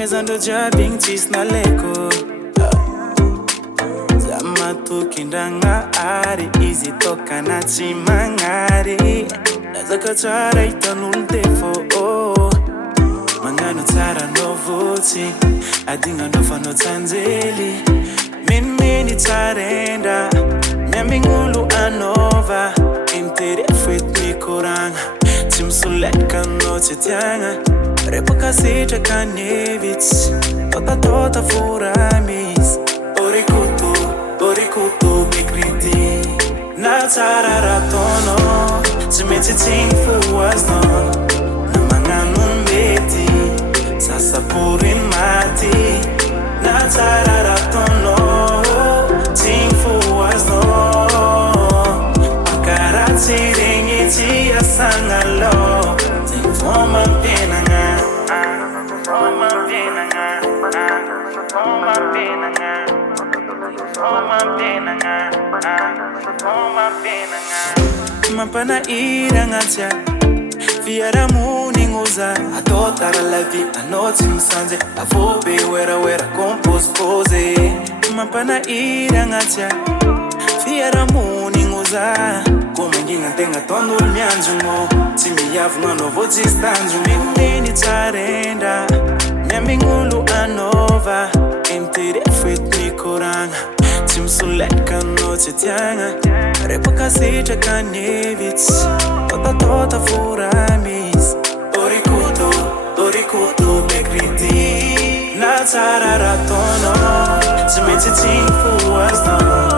mezando jabing tis na leko Zamatukindanga ari Izi toka na chimangari Nazakachara itanultefo Mangano tsara Nouveauté Adinga nofa no tanzeli Mini tsarenda Miambingulu anova Intere fuit mi koranga Timsuleka no titianga Repoka seja kanevits Tota furamis Orikutu mikriti Na tsara ratono Timeti ting fuwas no Namanganun beti Sasa purin mati Na tsara ratono Ting fuwas no Akarati ringiti asangalo Ting foma penanga Mapana irangatia Fiara muninguza Atotara la vie Anoti msanze Afobe wera compose Mapana irangatia Fiara muninguza Kumenginga tenga tondul mianjumo Timi yavu na Nouveauté stanju Minini tsarenda Miambingulu anova Intere fuit mi koranga Timsuleka no titianga Repoka seja kanevits Tota furamis Orikutu mekriti Na tsara ratono Timeti ting fuwas no